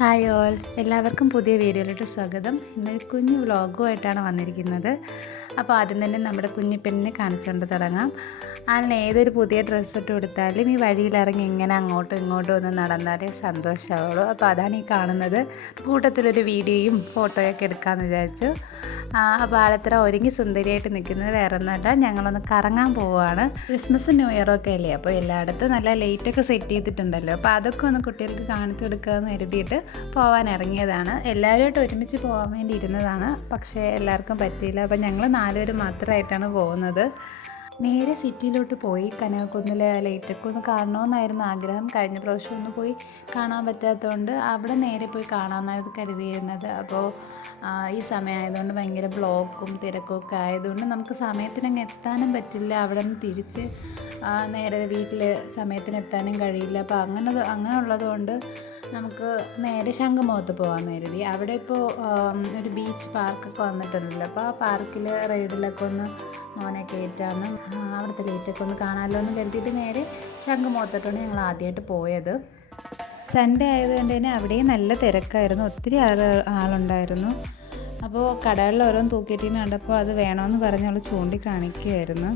Hi all, എല്ലാവർക്കും പുതിയ വീഡിയോയിലോട്ട് സ്വാഗതം. ഇന്ന് കുഞ്ഞു വ്ളോഗുമായിട്ടാണ് വന്നിരിക്കുന്നത്. അപ്പോൾ ആദ്യം തന്നെ നമ്മുടെ കുഞ്ഞിപ്പെണ്ണിനെ കാണിച്ചുകൊണ്ട് തുടങ്ങാം. അതിന് ഏതൊരു പുതിയ ഡ്രസ്സ് ഇട്ട് കൊടുത്താലും ഈ വഴിയിലിറങ്ങി ഇങ്ങനെ അങ്ങോട്ടും ഇങ്ങോട്ടും ഒന്ന് നടന്നാലേ സന്തോഷമാവുള്ളൂ. അപ്പോൾ അതാണ് ഈ കാണുന്നത്. കൂട്ടത്തിലൊരു വീഡിയോയും ഫോട്ടോയൊക്കെ എടുക്കാമെന്ന് വിചാരിച്ചു. അപ്പോൾ ആലത്തറ ഒരുങ്ങി സുന്ദരിയായിട്ട് നിൽക്കുന്നത് വേറെ ഒന്നുമല്ല, ഞങ്ങളൊന്ന് കറങ്ങാൻ പോവുകയാണ്. ക്രിസ്മസ് ന്യൂ ഇയറൊക്കെ അല്ലേ, അപ്പോൾ എല്ലായിടത്തും നല്ല ലൈറ്റൊക്കെ സെറ്റ് ചെയ്തിട്ടുണ്ടല്ലോ. അപ്പോൾ അതൊക്കെ ഒന്ന് കുട്ടികൾക്ക് കാണിച്ചു കൊടുക്കാമെന്ന് കരുതിയിട്ട് പോകാൻ ഇറങ്ങിയതാണ്. എല്ലാവരുമായിട്ട് ഒരുമിച്ച് പോകാൻ വേണ്ടി ഇരുന്നതാണ്, പക്ഷേ എല്ലാവർക്കും പറ്റിയില്ല. അപ്പോൾ ഞങ്ങൾ 4 പേര് മാത്രമായിട്ടാണ് പോകുന്നത്. നേരെ സിറ്റിയിലോട്ട് പോയി കനകക്കുന്നിലെ ലൈറ്റൊക്കെ ഒന്ന് കാണണമെന്നായിരുന്നു ആഗ്രഹം. കഴിഞ്ഞ പ്രാവശ്യം ഒന്ന് പോയി കാണാൻ പറ്റാത്തതുകൊണ്ട് അവിടെ നേരെ പോയി കാണാമെന്നായിരുന്നു കരുതിയിരുന്നത്. അപ്പോൾ ഈ സമയമായതുകൊണ്ട് ഭയങ്കര ബ്ലോക്കും തിരക്കും ഒക്കെ ആയതുകൊണ്ട് നമുക്ക് സമയത്തിനങ്ങ് എത്താനും പറ്റില്ല. അവിടെ നിന്ന് തിരിച്ച് നേരെ വീട്ടിൽ സമയത്തിന് എത്താനും കഴിയില്ല. അപ്പോൾ അങ്ങനെ ഉള്ളതുകൊണ്ട് നമുക്ക് നേരെ ശംഖുമുഖത്ത് പോകാമെന്ന് കരുതി. അവിടെ ഇപ്പോൾ ഒരു ബീച്ച് പാർക്കൊക്കെ വന്നിട്ടുണ്ടല്ലോ. അപ്പോൾ ആ പാർക്കിൽ റൈഡിലൊക്കെ ഒന്ന് മോനെ കയറ്റാമെന്നും അവിടുത്തെ ലൈറ്റൊക്കെ ഒന്ന് കാണാമല്ലോ എന്ന് കരുതിയിട്ട് നേരെ ശംഖുമുഖത്തോട്ടാണ് ഞങ്ങൾ ആദ്യമായിട്ട് പോയത്. സൺഡേ ആയതുകൊണ്ട് തന്നെ അവിടെയും നല്ല തിരക്കായിരുന്നു, ഒത്തിരി ആളുണ്ടായിരുന്നു. അപ്പോൾ കടകളിൽ ഓരോന്ന് തൂക്കിയിട്ടിന് കണ്ടപ്പോൾ അത് വേണമെന്ന് പറഞ്ഞ് അവൾ ചൂണ്ടിക്കാണിക്കുകയായിരുന്നു.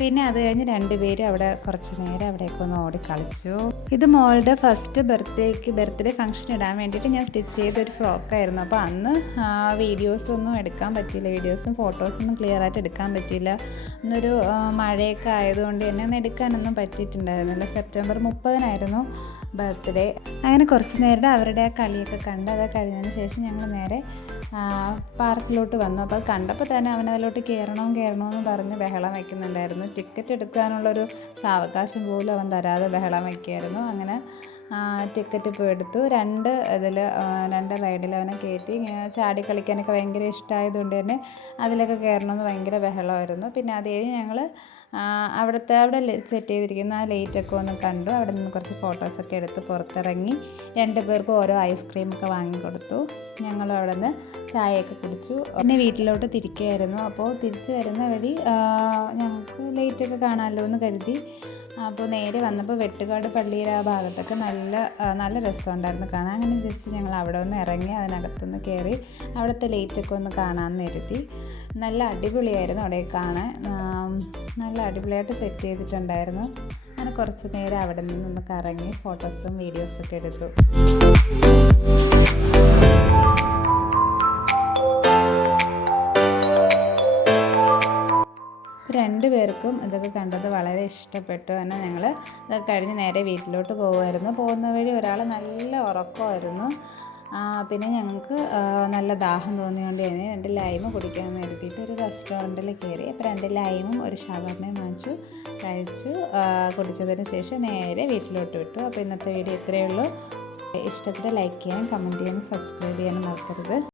പിന്നെ അത് കഴിഞ്ഞ് 2 പേര് അവിടെ കുറച്ച് നേരം അവിടേക്ക് ഒന്ന് ഓടി കളിച്ചു. ഇത് മോളുടെ ഫസ്റ്റ് ബർത്ത്ഡേ ഫംഗ്ഷൻ ഇടാൻ വേണ്ടിയിട്ട് ഞാൻ സ്റ്റിച്ച് ചെയ്തൊരു ഫ്രോക്കായിരുന്നു. അപ്പോൾ അന്ന് വീഡിയോസൊന്നും എടുക്കാൻ പറ്റിയില്ല, വീഡിയോസും ഫോട്ടോസൊന്നും ക്ലിയർ ആയിട്ട് എടുക്കാൻ പറ്റിയില്ല. അന്നൊരു മഴയൊക്കെ ആയതുകൊണ്ട് എന്നെ ഒന്ന് എടുക്കാനൊന്നും പറ്റിയിട്ടുണ്ടായിരുന്നില്ല. September 30-നായിരുന്നു birthday. അങ്ങനെ കുറച്ച് നേരം അവരുടെ ആ കളിയൊക്കെ കണ്ട് അത് കഴിഞ്ഞതിന് ശേഷം ഞങ്ങൾ നേരെ പാർക്കിലോട്ട് വന്നു. അപ്പോൾ അത് കണ്ടപ്പോൾ തന്നെ അവനതിലോട്ട് കയറണമെന്ന് പറഞ്ഞ് ബഹളം വയ്ക്കുന്നുണ്ടായിരുന്നു. ടിക്കറ്റ് എടുക്കാനുള്ളൊരു സാവകാശം പോലും അവൻ തരാതെ ബഹളം വയ്ക്കുമായിരുന്നു. അങ്ങനെ ടിക്കറ്റ് ഇപ്പോൾ എടുത്തു. 2 റൈഡിൽ അവനെ കയറ്റി. ചാടി കളിക്കാനൊക്കെ ഭയങ്കര ഇഷ്ടമായതുകൊണ്ട് തന്നെ അതിലൊക്കെ കയറണമെന്ന് ഭയങ്കര ബഹളമായിരുന്നു. പിന്നെ അത് കഴിഞ്ഞ് ഞങ്ങൾ അവിടെ സെറ്റ് ചെയ്തിരിക്കുന്ന ആ ലൈറ്റൊക്കെ ഒന്ന് കണ്ടു. അവിടെ നിന്ന് കുറച്ച് ഫോട്ടോസൊക്കെ എടുത്ത് പുറത്തിറങ്ങി 2 പേർക്കും ഓരോ ഐസ്ക്രീമൊക്കെ വാങ്ങിക്കൊടുത്തു. ഞങ്ങൾ അവിടെ നിന്ന് ചായയൊക്കെ കുടിച്ചു. പിന്നെ വീട്ടിലോട്ട് തിരിക്കുകയായിരുന്നു. അപ്പോൾ തിരിച്ച് വരുന്ന വഴി ഞങ്ങൾക്ക് ലൈറ്റൊക്കെ കാണാമല്ലോ എന്ന് കരുതി. അപ്പോൾ നേരെ വന്നപ്പോൾ വെട്ടുകാട് പള്ളിയുടെ ആ ഭാഗത്തൊക്കെ നല്ല രസമുണ്ടായിരുന്നു കാണാൻ. അങ്ങനെ ജസ്റ്റ് ഞങ്ങൾ അവിടെ ഒന്ന് ഇറങ്ങി അതിനകത്തുനിന്ന് കയറി അവിടുത്തെ ലൈറ്റൊക്കെ ഒന്ന് കാണാമെന്ന് കരുതി. നല്ല അടിപൊളിയായിരുന്നു അവിടെ കാണാൻ, നല്ല അടിപൊളിയായിട്ട് സെറ്റ് ചെയ്തിട്ടുണ്ടായിരുന്നു. അങ്ങനെ കുറച്ച് നേരം അവിടെ നിന്നൊന്ന് കറങ്ങി ഫോട്ടോസും വീഡിയോസൊക്കെ എടുത്തു. 2 പേർക്കും ഇതൊക്കെ കണ്ടത് വളരെ ഇഷ്ടപ്പെട്ടു. തന്നെ ഞങ്ങൾ ഇതൊക്കെ കഴിഞ്ഞ് നേരെ വീട്ടിലോട്ട് പോകുമായിരുന്നു. പോകുന്ന വഴി ഒരാൾ നല്ല ഉറക്കമായിരുന്നു. പിന്നെ ഞങ്ങൾക്ക് നല്ല ദാഹം തോന്നിയുകൊണ്ട് തന്നെ 2 ലൈമ് കുടിക്കാമെന്ന് കരുതിയിട്ട് ഒരു റെസ്റ്റോറൻറ്റിൽ കയറി. അപ്പോൾ 2 ലൈമും ഒരു ഷവർമയും വാങ്ങിച്ചു, കഴിച്ചു. കുടിച്ചതിന് ശേഷം നേരെ വീട്ടിലോട്ട് വിട്ടു. അപ്പോൾ ഇന്നത്തെ വീഡിയോ ഇത്രയേ ഉള്ളൂ. ഇഷ്ടപ്പെട്ട ലൈക്ക് ചെയ്യാനും കമൻറ്റ് ചെയ്യാനും സബ്സ്ക്രൈബ് ചെയ്യാനും മറക്കരുത്.